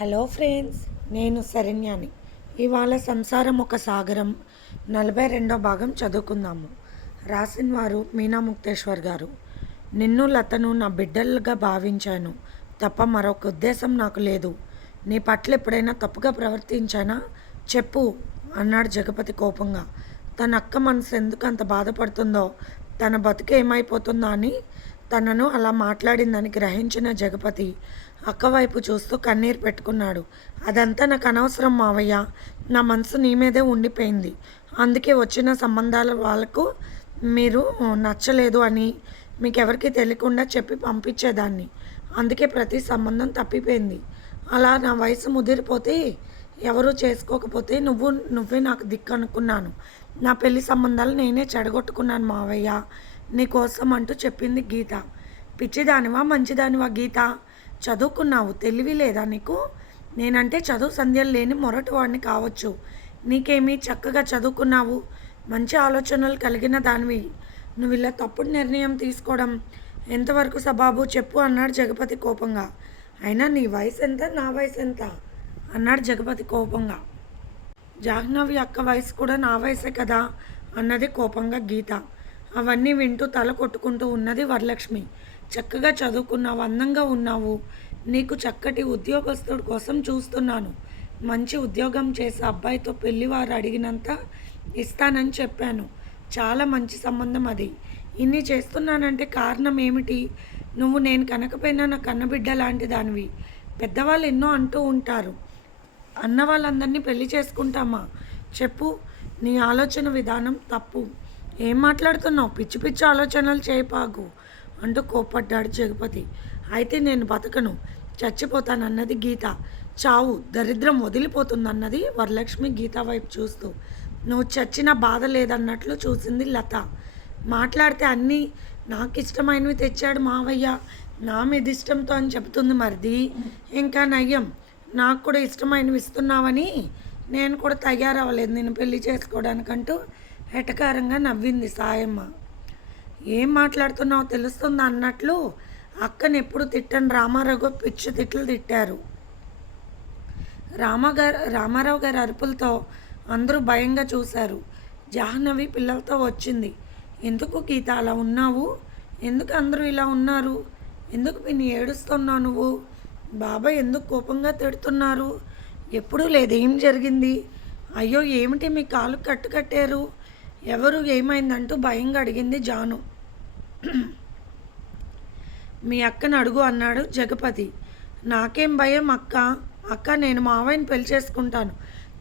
Hello friends నేను శరణ్యాని. ఇవాళ సంసారం ఒక సాగరం నలభై రెండో భాగం చదువుకుందాము. రాసిన వారు మీనా ముక్తేశ్వర్ గారు. నిన్ను లతను నా బిడ్డలుగా భావించాను తప్ప మరొక ఉద్దేశం నాకు లేదు. నీ పట్ల ఎప్పుడైనా తప్పుగా ప్రవర్తించానా? చెప్పు అన్నాడు జగపతి కోపంగా. తన అక్క మనసు ఎందుకు అంత బాధపడుతుందో తన బతుకు ఏమైపోతుందో అని తనను అలా మాట్లాడిందని గ్రహించిన జగపతి అక్క వైపు చూస్తూ కన్నీరు పెట్టుకున్నాడు. అదంతా నాకు అనవసరం మావయ్య. నా మనసు నీ మీదే ఉండిపోయింది. అందుకే వచ్చిన సంబంధాల వాళ్ళకు మీరు నచ్చలేదు అని మీకు ఎవరికి తెలియకుండా చెప్పి పంపించేదాన్ని. అందుకే ప్రతి సంబంధం తప్పిపోయింది. అలా నా వయసు ముదిరిపోతే ఎవరు చేసుకోకపోతే నువ్వు నువ్వే నాకు దిక్కు అనుకున్నాను నా పెళ్ళి సంబంధాలు నేనే చెడగొట్టుకున్నాను మావయ్య. నీ కోసం అంటూ చెప్పింది గీత. పిచ్చిదానివా మంచిదానివా గీత? చదువుకున్నావు? తెలివి లేదా నీకు? నేనంటే చదువు సంధ్యలు లేని మొరటివాడిని కావచ్చు. నీకేమీ చక్కగా చదువుకున్నావు? మంచి ఆలోచనలు కలిగిన దానివి. నువ్వు ఇలా తప్పుడు నిర్ణయం తీసుకోవడం ఎంతవరకు సబాబు? చెప్పు అన్నాడు జగపతి కోపంగా. అయినా నీ వయసు ఎంత నా వయసు ఎంత అన్నాడు జగపతి కోపంగా. జాహ్నవి అక్క వయసు కూడా నా వయసే కదా? అన్నది కోపంగా గీత. అవన్నీ వింటూ తల కొట్టుకుంటూ ఉన్నది వరలక్ష్మి. చక్కగా చదువుకున్నావు అందంగా ఉన్నావు. నీకు చక్కటి ఉద్యోగస్తుడి కోసం చూస్తున్నాను. మంచి ఉద్యోగం చేసే అబ్బాయితో పెళ్ళివారు అడిగినంత ఇస్తానని చెప్పాను. చాలా మంచి సంబంధం అది. ఇన్ని చేస్తున్నానంటే కారణం ఏమిటి? నువ్వు నేను కనకపోయినా నా కన్నబిడ్డ లాంటి దానివి. పెద్దవాళ్ళు ఎన్నో అంటూ ఉంటారు. అన్న వాళ్ళందరినీ పెళ్ళి చేసుకుంటామా? చెప్పు. నీ ఆలోచన విధానం తప్పు. ఏం మాట్లాడుతున్నావు? పిచ్చి పిచ్చి ఆలోచనలు చేయపాకు అంటూ కోప్పడ్డాడు జగపతి. అయితే నేను బతకను. చచ్చిపోతానన్నది గీత. చావు దరిద్రం వదిలిపోతుందన్నది వరలక్ష్మి గీత వైపు చూస్తూ. నువ్వు చచ్చిన బాధ లేదన్నట్లు చూసింది లత. మాట్లాడితే అన్నీ నాకు ఇష్టమైనవి తెచ్చాడు మావయ్య. నా మీద ఇష్టంతో అని చెబుతుంది మరిది. ఇంకా నయ్యం నాకు కూడా ఇష్టమైనవి ఇస్తున్నావని నేను కూడా తయారవ్వలేదు. నేను పెళ్ళి చేసుకోవడానికంటూ ఎటకారంగా నవ్వింది సాయమ్మ. ఏం మాట్లాడుతున్నావో తెలుస్తుందా అన్నట్లు? అక్కని ఎప్పుడు తిట్టని రామారావు పిచ్చి తిట్లు తిట్టారు. రామగారు రామారావు గారి అరుపులతో అందరూ భయంగా చూశారు. జాహ్నవి పిల్లలతో వచ్చింది. ఎందుకు గీత అలా ఉన్నావు? ఎందుకు అందరూ ఇలా ఉన్నారు? ఎందుకు పిన్ని ఏడుస్తున్నావు నువ్వు? బాబాయ్ ఎందుకు కోపంగా తిడుతున్నారు? ఎప్పుడూ లేదు ఏం జరిగింది? అయ్యో ఏమిటి మీ కాలు కట్టు కట్టారు ఎవరు ఏమైందంటూ భయంగా అడిగింది జాను. మీ అక్కను అడుగు అన్నాడు జగపతి. నాకేం భయం అక్క? అక్క నేను మావయ్యని పెళ్ళి చేసుకుంటాను.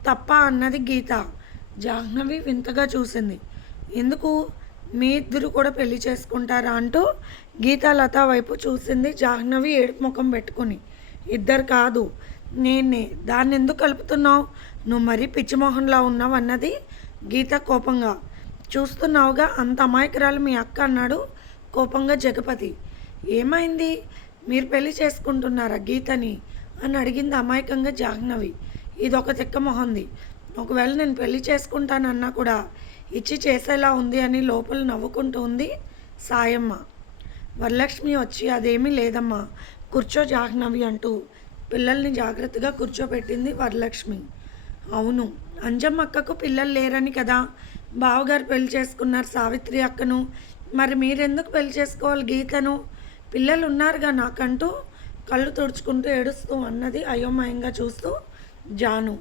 తప్ప అన్నది గీత. జాహ్నవి వింతగా చూసింది. ఎందుకు? మీ ఇద్దరు కూడా పెళ్ళి చేసుకుంటారా అంటూ గీత లత వైపు చూసింది జాహ్నవి ఏడుపు ముఖం పెట్టుకుని. ఇద్దరు కాదు. నేనే. దాన్ని ఎందుకు కలుపుతున్నావు? నువ్వు మరీ పిచ్చిమోహన్లా ఉన్నావు అన్నది గీత కోపంగా. చూస్తున్నావుగా? అంత అమాయకురాలు మీ అక్క అన్నాడు కోపంగా జగపతి ఏమైంది? మీరు పెళ్ళి చేసుకుంటున్నారా గీతని? అని అడిగింది అమాయకంగా జాహ్నవి. ఇది ఒక తిక్క మొహంది. ఒకవేళ నేను పెళ్ళి చేసుకుంటానన్నా కూడా ఇచ్చి చేసేలా ఉంది అని లోపల నవ్వుకుంటూ ఉంది సాయమ్మ. వరలక్ష్మి వచ్చి అదేమీ లేదమ్మా. కూర్చో జాహ్నవి అంటూ పిల్లల్ని జాగ్రత్తగా కూర్చోబెట్టింది వరలక్ష్మి. అవును. అంజమ్మ అక్కకు పిల్లలు లేరని కదా. బావగారు పెళ్ళి చేసుకున్నారు సావిత్రి అక్కను. మరి మీరెందుకు పెళ్ళి చేసుకోవాలి? గీతను పిల్లలు ఉన్నారుగా నాకంటూ కళ్ళు తుడుచుకుంటూ ఏడుస్తూ అన్నది అయోమయంగా చూస్తూ జాను.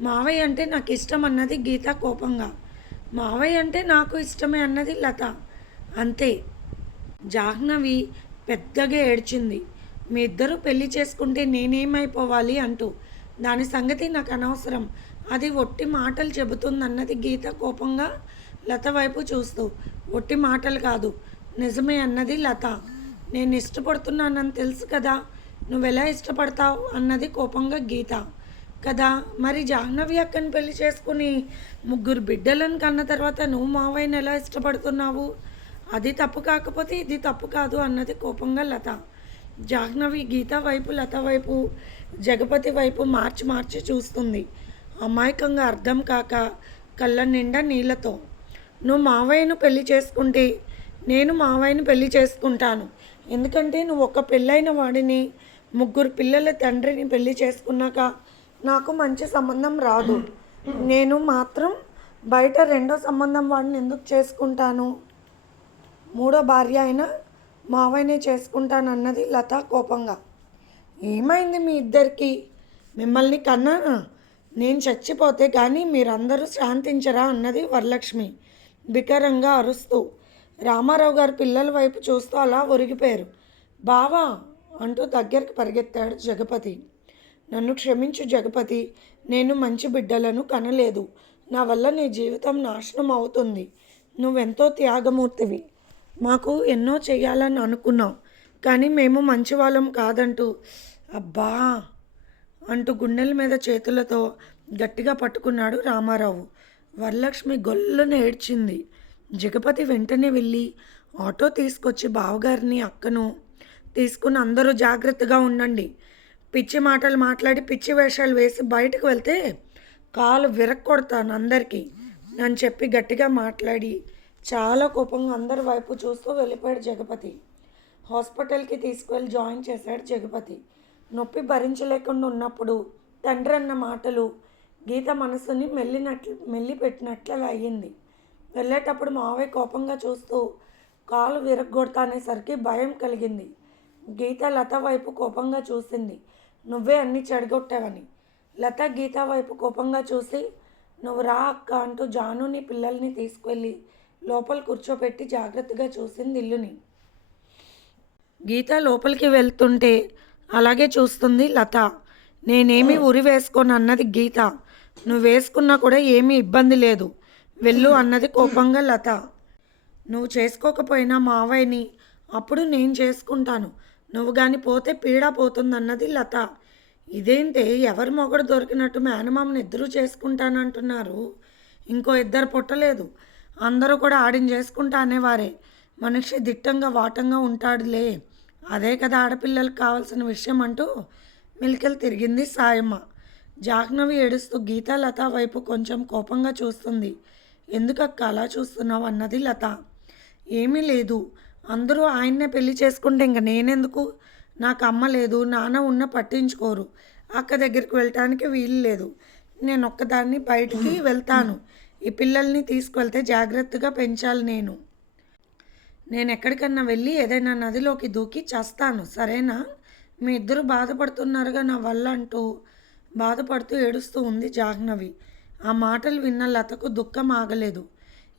మావయ్య అంటే నాకు ఇష్టం అన్నది గీత కోపంగా. మావయ్య అంటే నాకు ఇష్టమే అన్నది లత. అంతే. జాహ్నవి పెద్దగా ఏడ్చింది. మీ ఇద్దరు పెళ్ళి చేసుకుంటే నేనేమైపోవాలి అంటూ. దాని సంగతి నాకు అనవసరం. అది ఒట్టి మాటలు చెబుతుందన్నది గీత కోపంగా లత వైపు చూస్తూ ఒట్టి మాటలు కాదు. నిజమే అన్నది లత. నేను ఇష్టపడుతున్నానని తెలుసు కదా. నువ్వెలా ఇష్టపడతావు? అన్నది కోపంగా గీత. కదా మరి జాహ్నవి అక్కని పెళ్ళి చేసుకుని ముగ్గురు బిడ్డలను కన్న తర్వాత నువ్వు మావయ్యని ఎలా ఇష్టపడుతున్నావు? అది తప్పు కాకపోతే ఇది తప్పు కాదు అన్నది కోపంగా లత. జాహ్నవి గీత వైపు లత వైపు జగపతి వైపు మార్చి మార్చి చూస్తుంది. అమాయకంగా అర్థం కాక కళ్ళ నిండా నీళ్ళతో నువ్వు మావయ్యను పెళ్ళి చేసుకుంటే నేను మావయ్యను పెళ్ళి చేసుకుంటాను. ఎందుకంటే నువ్వు ఒక పెళ్ళైన వాడిని ముగ్గురు పిల్లల తండ్రిని పెళ్ళి చేసుకున్నాక నాకు మంచి సంబంధం రాదు. నేను మాత్రం బయట రెండో సంబంధం వాడిని ఎందుకు చేసుకుంటాను? మూడో భార్య అయినా మావయ్యనే చేసుకుంటానన్నది లత కోపంగా. ఏమైంది మీ ఇద్దరికి? మిమ్మల్ని కన్నా నేను చచ్చిపోతే కానీ మీరందరూ శాంతించరా అన్నది వరలక్ష్మి. బికరంగా అరుస్తూ రామారావు గారు పిల్లల వైపు చూస్తూ అలా ఒరిగిపోయారు. బావా అంటూ దగ్గరికి పరిగెత్తాడు జగపతి. నన్ను క్షమించు జగపతి నేను మంచి బిడ్డలను కనలేదు. నా వల్ల నీ జీవితం నాశనం అవుతుంది. నువ్వెంతో త్యాగమూర్తివి. మాకు ఎన్నో చేయాలని అనుకున్నాం కానీ మేము మంచి వాళ్ళం కాదంటూ అబ్బా అంటూ గుండెల మీద చేతులతో గట్టిగా పట్టుకున్నాడు రామారావు. వరలక్ష్మి గొల్లను ఏడ్చింది. జగపతి వెంటనే వెళ్ళి ఆటో తీసుకొచ్చి బావగారిని అక్కను తీసుకుని అందరూ జాగ్రత్తగా ఉండండి. పిచ్చి మాటలు మాట్లాడి పిచ్చి వేషాలు వేసి బయటకు వెళ్తే కాలు విరక్కొడతాను అందరికీ. అని చెప్పి గట్టిగా మాట్లాడి చాలా కోపంగా అందరి వైపు చూస్తూ వెళ్ళిపోయాడు జగపతి. హాస్పిటల్కి తీసుకువెళ్ళి జాయిన్ చేశాడు జగపతి. నొప్పి భరించలేకుండా ఉన్నప్పుడు తండ్రి అన్న మాటలు గీత మనసుని మెల్లినట్లు మెల్లి పెట్టినట్లు అయ్యింది. వెళ్ళేటప్పుడు మావయ్య కోపంగా చూస్తూ కాలు విరగ్గొడతా అనేసరికి భయం కలిగింది. గీత లత వైపు కోపంగా చూసింది. నువ్వే అన్ని చెడగొట్టావని. లత గీత వైపు కోపంగా చూసి నువ్వు రా అక్క అంటూ జానుని పిల్లల్ని తీసుకెళ్ళి లోపల కూర్చోపెట్టి జాగ్రత్తగా చూసింది ఇల్లుని. గీత లోపలికి వెళ్తుంటే అలాగే చూస్తుంది లత. నేనేమి ఉరి వేసుకోను అన్నది గీత. నువ్వు వేసుకున్నా కూడా ఏమీ ఇబ్బంది లేదు. వెళ్ళు అన్నది కోపంగా లత. నువ్వు చేసుకోకపోయినా మావయ్యని అప్పుడు నేను చేసుకుంటాను. నువ్వు కానీ పోతే పీడ పోతుందన్నది లత. ఇదేంటే ఎవరి మొగడు దొరికినట్టు మేనమామని ఇద్దరు చేసుకుంటానంటున్నారు. ఇంకో ఇద్దరు పుట్టలేదు. అందరూ కూడా ఆడిని చేసుకుంటా అనేవారే. మనిషి దిట్టంగా వాటంగా ఉంటాడులే. అదే కదా ఆడపిల్లలకు కావాల్సిన విషయం అంటూ మిల్కెల్ తిరిగింది సాయమ్మ. జాహ్నవి ఏడుస్తూ గీత లత వైపు కొంచెం కోపంగా చూస్తుంది. ఎందుకక్క అలా చూస్తున్నావు? అన్నది లత. ఏమీ లేదు. అందరూ ఆయన్నే పెళ్ళి చేసుకుంటే ఇంక నేనెందుకు? నాకు అమ్మ లేదు నాన్న ఉన్న పట్టించుకోరు. అక్క దగ్గరికి వెళ్ళటానికి వీలు లేదు. నేను ఒక్కదాన్ని బయటికి వెళ్తాను. ఈ పిల్లల్ని తీసుకువెళ్తే జాగ్రత్తగా పెంచాలి నేను. నేను ఎక్కడికన్నా వెళ్ళి ఏదైనా నదిలోకి దూకి చస్తాను. సరేనా? మీ ఇద్దరు బాధపడుతున్నారుగా నా వల్ల అంటూ బాధపడుతూ ఏడుస్తూ ఉంది జాహ్నవి. ఆ మాటలు విన్న లతకు దుఃఖం ఆగలేదు.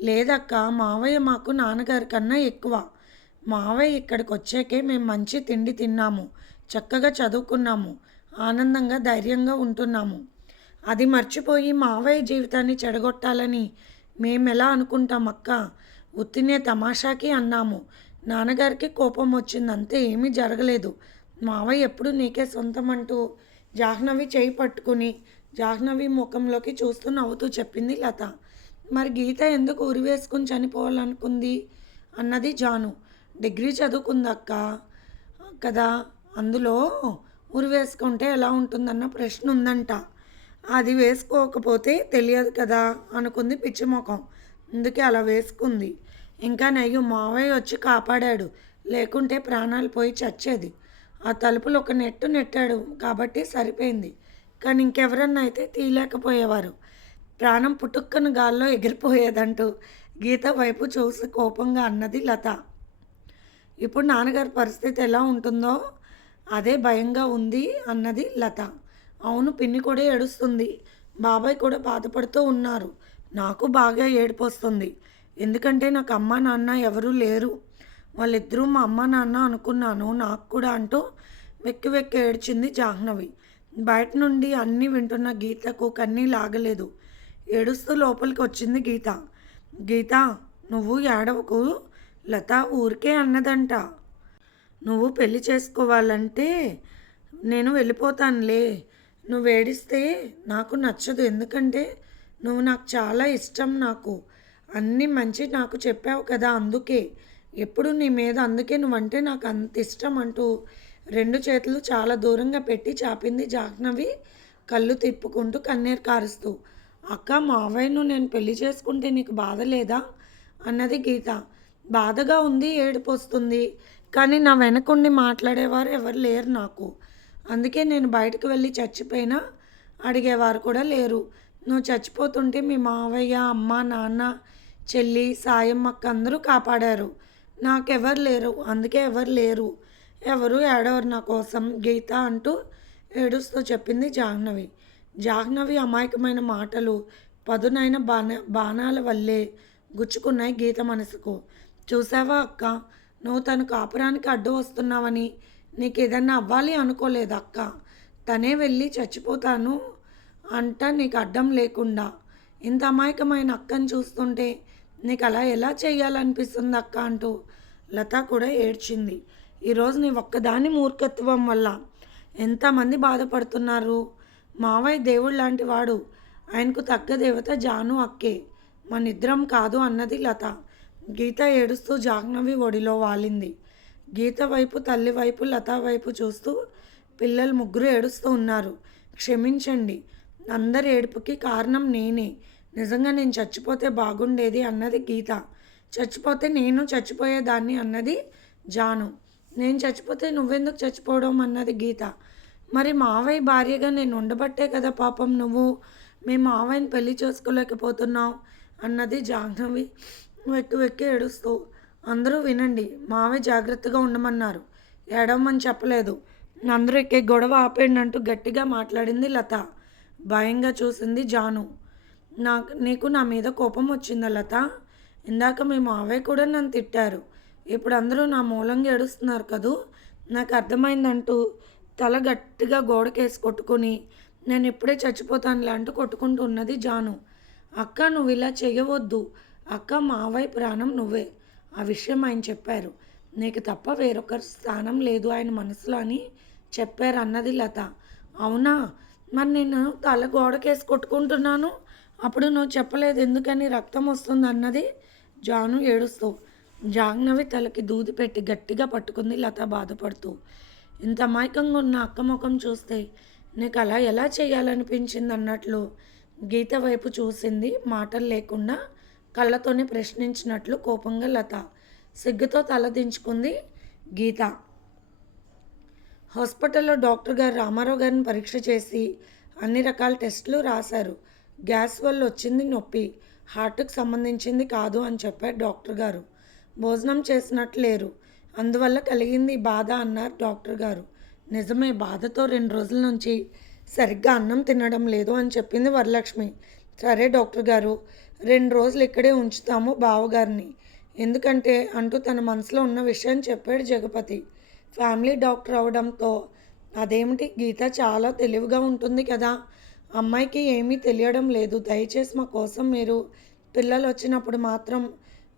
లేదక్క మావయ్య మాకు నాన్నగారి కన్నా ఎక్కువ. మావయ్య ఇక్కడికి వచ్చాకే మేము మంచి తిండి తిన్నాము. చక్కగా చదువుకున్నాము. ఆనందంగా ధైర్యంగా ఉంటున్నాము. అది మర్చిపోయి మావయ్య జీవితాన్ని చెడగొట్టాలని మేమెలా అనుకుంటాం అక్క ఉత్తినే తమాషాకి అన్నాము. నాన్నగారికి కోపం వచ్చింది అంతే ఏమీ జరగలేదు. మావయ్య ఎప్పుడు నీకే సొంతం అంటూ జాహ్నవి చేయి పట్టుకుని జాహ్నవి ముఖంలోకి చూస్తూ నవ్వుతూ చెప్పింది లత. మరి గీత ఎందుకు ఉరి వేసుకుని చనిపోవాలనుకుంది? అన్నది జాను. డిగ్రీ చదువుకుందక్క కదా అందులో ఉరి వేసుకుంటే ఎలా ఉంటుందన్న ప్రశ్న ఉందంట. అది వేసుకోకపోతే తెలియదు కదా అనుకుంది పిచ్చి ముఖం. అందుకే అలా వేసుకుంది. ఇంకా నయ్యు మావయ్య వచ్చి కాపాడాడు. లేకుంటే ప్రాణాలు పోయి చచ్చేది. ఆ తలుపులు ఒక నెట్టు నెట్టాడు కాబట్టి సరిపోయింది. కానీ ఇంకెవరన్నా అయితే తీయలేకపోయేవారు. ప్రాణం పుట్టుక్కను గాల్లో ఎగిరిపోయేదంటూ గీత వైపు చూసి కోపంగా అన్నది లత. ఇప్పుడు నాన్నగారి పరిస్థితి ఎలా ఉంటుందో అదే భయంగా ఉంది అన్నది లత. అవును పిన్ని కూడా ఏడుస్తుంది. బాబాయ్ కూడా బాధపడుతూ ఉన్నారు. నాకు బాగా ఏడుపు వస్తుంది ఎందుకంటే నాకు అమ్మ నాన్న ఎవరూ లేరు. వాళ్ళిద్దరూ మా అమ్మ నాన్న అనుకున్నాను. నాకు కూడా అంటూ వెక్కి వెక్కి ఏడ్చింది జాహ్నవి. బయట నుండి అన్నీ వింటున్న గీతకు కన్నీ లాగలేదు. ఏడుస్తూ లోపలికి వచ్చింది గీత. గీత నువ్వు ఏడవకు. లత ఊరికే అన్నదంట. నువ్వు పెళ్ళి చేసుకోవాలంటే నేను వెళ్ళిపోతానులే. నువ్వు ఏడిస్తే నాకు నచ్చదు. ఎందుకంటే నువ్వు నాకు చాలా ఇష్టం నాకు. అన్నీ మంచి నాకు చెప్పావు కదా అందుకే. ఎప్పుడు నీ మీద అందుకే నువ్వంటే నాకు అంత ఇష్టం అంటూ రెండు చేతులు చాలా దూరంగా పెట్టి చాపింది జాహ్నవి కళ్ళు తిప్పుకుంటూ కన్నీరు కారుస్తూ. అక్క మావయ్యను నేను పెళ్ళి చేసుకుంటే నీకు బాధ లేదా? అన్నది గీత. బాధగా ఉంది ఏడుపు వస్తుంది కానీ నా వెనకుండి మాట్లాడేవారు ఎవరు లేరు నాకు. అందుకే నేను బయటకు వెళ్ళి చచ్చిపోయినా అడిగేవారు కూడా లేరు. నువ్వు చచ్చిపోతుంటే మీ మావయ్య అమ్మ నాన్న చెల్లి సాయమ్మక్క అందరూ కాపాడారు. నాకెవరు లేరు అందుకే ఎవరు లేరు. ఎవరు ఏడవరు నా కోసం గీత అంటూ ఏడుస్తూ చెప్పింది జాహ్నవి. జాహ్నవి అమాయకమైన మాటలు పదునైన బాణ బాణాల వల్లే గుచ్చుకున్నాయి గీత మనసుకు. చూసావా అక్క నువ్వు తను కాపురానికి అడ్డు వస్తున్నావని నీకు ఏదన్నా అవ్వాలి అనుకోలేదు అక్క. తనే వెళ్ళి చచ్చిపోతాను అంట నీకు అడ్డం లేకుండా. ఇంత అమాయకమైన అక్కని చూస్తుంటే నీకు అలా ఎలా చేయాలనిపిస్తుంది అక్క అంటూ లత కూడా ఏడ్చింది. ఈరోజు నీ ఒక్కదాని మూర్ఖత్వం వల్ల ఎంతమంది బాధపడుతున్నారు? మావయ్య దేవుడు లాంటి వాడు. ఆయనకు తగ్గ దేవత జాను అక్కే. మనిద్దరం కాదు అన్నది లత. గీత ఏడుస్తూ జాహ్నవి ఒడిలో వాలింది. గీత వైపు తల్లి వైపు లత వైపు చూస్తూ పిల్లలు ముగ్గురు ఏడుస్తూ ఉన్నారు. క్షమించండి. అందరి ఏడుపుకి కారణం నేనే. నిజంగా నేను చచ్చిపోతే బాగుండేది అన్నది గీత. చచ్చిపోతే నేను చచ్చిపోయేదాన్ని అన్నది జాను. నేను చచ్చిపోతే నువ్వెందుకు చచ్చిపోవడం అన్నది గీత. మరి మావయ్య భార్యగా నేను ఉండబట్టే కదా పాపం నువ్వు? మేము మావయ్యని పెళ్ళి చేసుకోలేకపోతున్నావు అన్నది జాహ్నవి వెక్కి వెక్కి ఏడుస్తూ. అందరూ వినండి మావయ్య జాగ్రత్తగా ఉండమన్నారు. ఏడవమని చెప్పలేదు. అందరూ ఎక్కే గొడవ ఆపేయండి అంటూ గట్టిగా మాట్లాడింది లత. భయంగా చూసింది జాను. నాకు నీకు నా మీద కోపం వచ్చిందా లత. ఇందాక మీ మావయ్య కూడా నన్ను తిట్టారు. ఇప్పుడు అందరూ నా మూలంగా ఏడుస్తున్నారు కదూ? నాకు అర్థమైందంటూ తల గట్టిగా గోడకేసి కొట్టుకుని నేను ఇప్పుడే చచ్చిపోతానులే అంటూ కొట్టుకుంటూ ఉన్నది జాను. అక్క నువ్వు ఇలా చేయవద్దు అక్క మావయ్య ప్రాణం నువ్వే. ఆ విషయం ఆయన చెప్పారు. నీకు తప్ప వేరొకరి స్థానం లేదు ఆయన మనసులో అని చెప్పారు అన్నది లత. అవునా? మరి నేను తల గోడకేసి కొట్టుకుంటున్నాను? అప్పుడు నువ్వు చెప్పలేదు ఎందుకని రక్తం వస్తుంది అన్నది? జాను ఏడుస్తూ. జాహ్నవి తలకి దూది పెట్టి గట్టిగా పట్టుకుంది లత బాధపడుతూ. ఇంత అమాయకంగా ఉన్న అక్క ముఖం చూస్తే నీకు అలా ఎలా చేయాలనిపించింది అన్నట్లు గీత వైపు చూసింది మాటలు లేకుండా కళ్ళతోనే ప్రశ్నించినట్లు కోపంగా లత సిగ్గుతో తలదించుకుంది గీత. హాస్పిటల్లో డాక్టర్ గారు రామారావు గారిని పరీక్ష చేసి అన్ని రకాల టెస్టులు రాశారు. గ్యాస్ వల్ల వచ్చింది నొప్పి. హార్ట్కి సంబంధించింది కాదు అని చెప్పారు డాక్టర్ గారు. భోజనం చేసినట్లు లేరు అందువల్ల కలిగింది బాధ అన్నారు డాక్టర్ గారు. నిజమే బాధతో రెండు రోజుల నుంచి సరిగ్గా అన్నం తినడం లేదు అని చెప్పింది వరలక్ష్మి. సరే డాక్టర్ గారు రెండు రోజులు ఇక్కడే ఉంచుతాము బావగారిని. ఎందుకంటే అంటూ తన మనసులో ఉన్న విషయం చెప్పాడు జగపతి. ఫ్యామిలీ డాక్టర్ అవడంతో అదేమిటి గీత చాలా తెలివిగా ఉంటుంది కదా అమ్మాయికి ఏమీ తెలియడం లేదు. దయచేసి మా కోసం మీరు పిల్లలు వచ్చినప్పుడు మాత్రం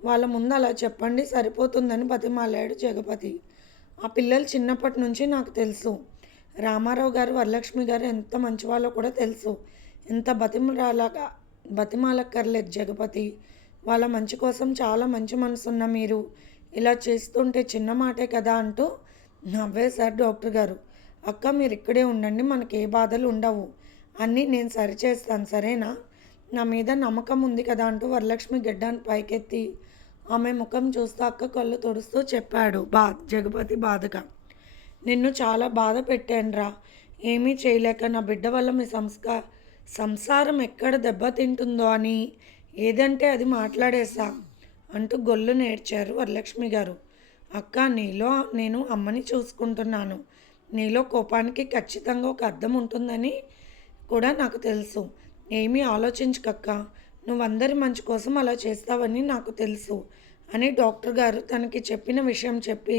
వాళ్ళ ముందు అలా చెప్పండి సరిపోతుందని బతిమాలాడు జగపతి. ఆ పిల్లలు చిన్నప్పటి నుంచి నాకు తెలుసు. రామారావు గారు వరలక్ష్మి గారు ఎంత మంచివాళ్ళో కూడా తెలుసు. ఎంత బతిమలాగా బతిమాలక్కర్లేదు జగపతి. వాళ్ళ మంచి కోసం చాలా మంచి మనసున్న మీరు. ఇలా చేస్తుంటే చిన్న మాటే కదా అంటూ నవ్వేశారు డాక్టర్ గారు. అక్క మీరు ఇక్కడే ఉండండి మనకి ఏ బాధలు ఉండవు. అన్నీ నేను సరిచేస్తాను సరేనా? నా మీద నమ్మకం ఉంది కదా అంటూ వరలక్ష్మి గడ్డాన్ని పైకెత్తి ఆమె ముఖం చూస్తూ అక్క కళ్ళు తుడుస్తూ చెప్పాడు. బా జగపతి బాధగా. నిన్ను చాలా బాధ పెట్టానురా. ఏమీ చేయలేక నా బిడ్డ వల్ల మీ సంస్కా సంసారం ఎక్కడ దెబ్బతింటుందో అని ఏదంటే అది మాట్లాడేశా అంటూ గొల్లు నేర్చారు వరలక్ష్మి గారు. అక్క నీలో నేను అమ్మని చూసుకుంటున్నాను. నీలో కోపానికి ఖచ్చితంగా ఒక అర్థం ఉంటుందని కూడా నాకు తెలుసు. ఏమీ ఆలోచించకక్క. నువ్వందరి మంచి కోసం అలా చేస్తావని నాకు తెలుసు అని డాక్టర్ గారు తనకి చెప్పిన విషయం చెప్పి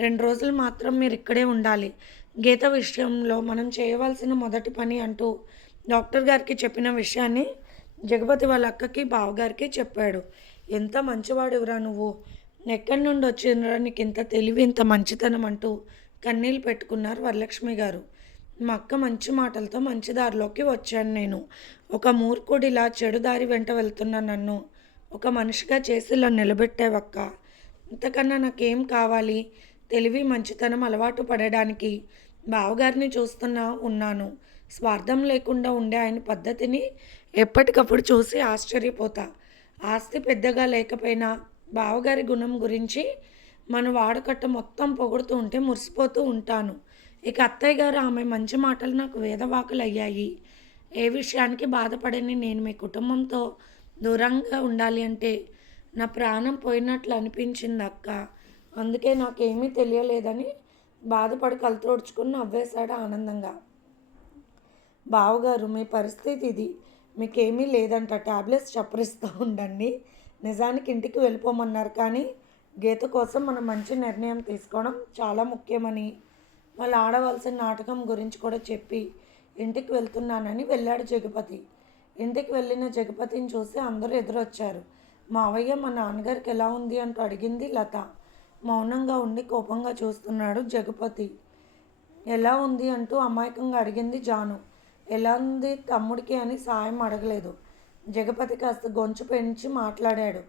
రెండు రోజులు మాత్రం మీరు ఇక్కడే ఉండాలి. గీత విషయంలో మనం చేయవలసిన మొదటి పని అంటూ డాక్టర్ గారికి చెప్పిన విషయాన్ని జగపతి వాళ్ళ అక్కకి బావగారికి చెప్పాడు. ఎంత మంచివాడివరా నువ్వు. ఎక్కడి నుండి వచ్చిందిరా నీకు ఇంత తెలివి ఇంత మంచితనం అంటూ కన్నీళ్ళు పెట్టుకున్నారు వరలక్ష్మి గారు. మా అక్క మంచి మాటలతో మంచి దారిలోకి వచ్చాను నేను. ఒక మూర్ఖుడిలా చెడు దారి వెంట వెళ్తున్న నన్ను ఒక మనిషిగా చేసి ఇలా నిలబెట్టావక్క. ఇంతకన్నా నాకేం కావాలి? తెలివి మంచితనం అలవాటు పడడానికి బావగారిని చూస్తున్నా ఉన్నాను. స్వార్థం లేకుండా ఉండే ఆయన పద్ధతిని ఎప్పటికప్పుడు చూసి ఆశ్చర్యపోతా. ఆస్తి పెద్దగా లేకపోయినా బావగారి గుణం గురించి మన వాడకట్ట మొత్తం పొగుడుతూ ఉంటే మురిసిపోతూ ఉంటాను. ఇక అత్తయ్య గారు ఆమె మంచి మాటలు నాకు వేదవాకులు అయ్యాయి. ఏ విషయానికి బాధపడని నేను మీ కుటుంబంతో దూరంగా ఉండాలి అంటే నా ప్రాణం పోయినట్లు అనిపించింది అక్క. అందుకే నాకేమీ తెలియలేదని బాధపడి కలుతోడ్చుకుని నవ్వేశాడు ఆనందంగా. బావగారు మీ పరిస్థితి ఇది. మీకేమీ లేదంట. ట్యాబ్లెట్స్ చప్పరిస్తూ ఉండండి. నిజానికి ఇంటికి వెళ్ళిపోమన్నారు కానీ గీత కోసం మనం మంచి నిర్ణయం తీసుకోవడం చాలా ముఖ్యమని. వాళ్ళు ఆడవలసిన నాటకం గురించి కూడా చెప్పి ఇంటికి వెళ్తున్నానని వెళ్ళాడు జగపతి. ఇంటికి వెళ్ళిన జగపతిని చూసి అందరూ ఎదురొచ్చారు. మావయ్య మా నాన్నగారికి ఎలా ఉంది? అంటూ అడిగింది లత. మౌనంగా ఉండి కోపంగా చూస్తున్నాడు జగపతి. ఎలా ఉంది? అంటూ అమాయకంగా అడిగింది జాను. ఎలా ఉంది తమ్ముడికి? అని సాయం అడగలేదు. జగపతి కాస్త గొంచు పెంచి మాట్లాడాడు.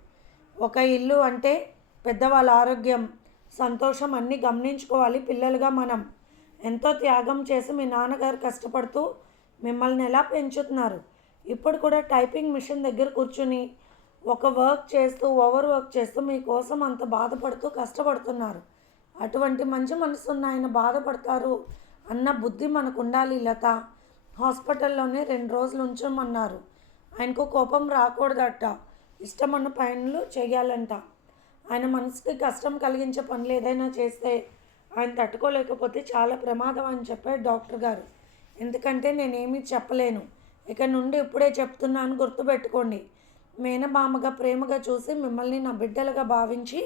ఒక ఇల్లు అంటే పెద్దవాళ్ళ ఆరోగ్యం సంతోషం అన్నీ గమనించుకోవాలి పిల్లలుగా మనం. ఎంతో త్యాగం చేసి మీ నాన్నగారు కష్టపడుతూ మిమ్మల్ని ఎలా పెంచుతున్నారు? ఇప్పుడు కూడా టైపింగ్ మిషన్ దగ్గర కూర్చుని ఒక వర్క్ చేస్తూ ఓవర్ వర్క్ చేస్తూ మీకోసం అంత బాధపడుతూ కష్టపడుతున్నారు. అటువంటి మంచి మనసున్న ఆయన బాధపడతారు అన్న బుద్ధి మనకు ఉండాలి లత. హాస్పిటల్లోనే రెండు రోజులు ఉంచమన్నారు. ఆయనకు కోపం రాకూడదట. ఇష్టమన్న పనులు చేయాలంట. ఆయన మనసుకి కష్టం కలిగించే పనులు ఏదైనా చేస్తే ఆయన తట్టుకోలేకపోతే చాలా ప్రమాదం అని చెప్పారు డాక్టర్ గారు. ఎందుకంటే నేనేమీ చెప్పలేను. ఇక నుండి ఇప్పుడే చెప్తున్నాను గుర్తుపెట్టుకోండి. మేనబామగా ప్రేమగా చూసి మిమ్మల్ని నా బిడ్డలుగా భావించి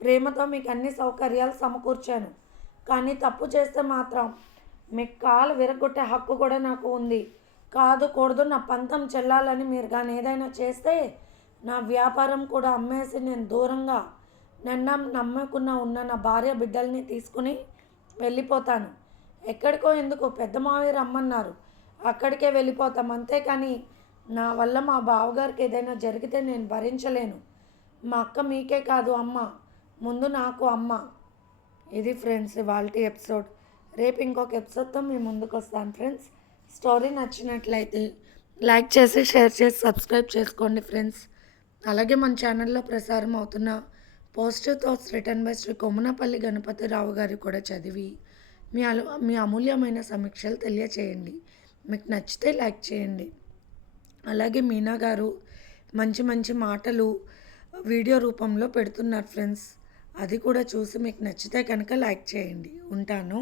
ప్రేమతో మీకు అన్ని సౌకర్యాలు సమకూర్చాను. కానీ తప్పు చేస్తే మాత్రం మీకు కాలు విరగొట్టే హక్కు కూడా నాకు ఉంది. కాదు కూడదు నా పంతం చెల్లాలని మీరు కానీ ఏదైనా చేస్తే నా వ్యాపారం కూడా అమ్మేసి నేను దూరంగా నిన్న నమ్మకున్న ఉన్న నా భార్య బిడ్డల్ని తీసుకుని వెళ్ళిపోతాను. ఎక్కడికో ఎందుకు పెద్ద మావి రమ్మన్నారు. అక్కడికే వెళ్ళిపోతాం. అంతేకాని నా వల్ల మా బావగారికి ఏదైనా జరిగితే నేను భరించలేను. మా అక్క మీకే కాదు అమ్మ. ముందు నాకు అమ్మ. ఇది ఫ్రెండ్స్ ఇవాళ ఎపిసోడ్. రేపు ఇంకొక ఎపిసోడ్తో మీ ముందుకు వస్తాను ఫ్రెండ్స్. స్టోరీ నచ్చినట్లయితే లైక్ చేసి షేర్ చేసి సబ్స్క్రైబ్ చేసుకోండి ఫ్రెండ్స్. అలాగే మన ఛానల్లో ప్రసారం అవుతున్న positive thoughts written by Shri Kommanapalli Ganapathirao garu కూడా చదివి మీ అలు మీ అమూల్యమైన సమీక్షలు తెలియచేయండి. మీకు నచ్చితే లైక్ చేయండి. అలాగే మీనా గారు మంచి మంచి మాటలు వీడియో రూపంలో పెడుతున్నారు ఫ్రెండ్స్. అది కూడా చూసి మీకు నచ్చితే కనుక లైక్ చేయండి. ఉంటాను.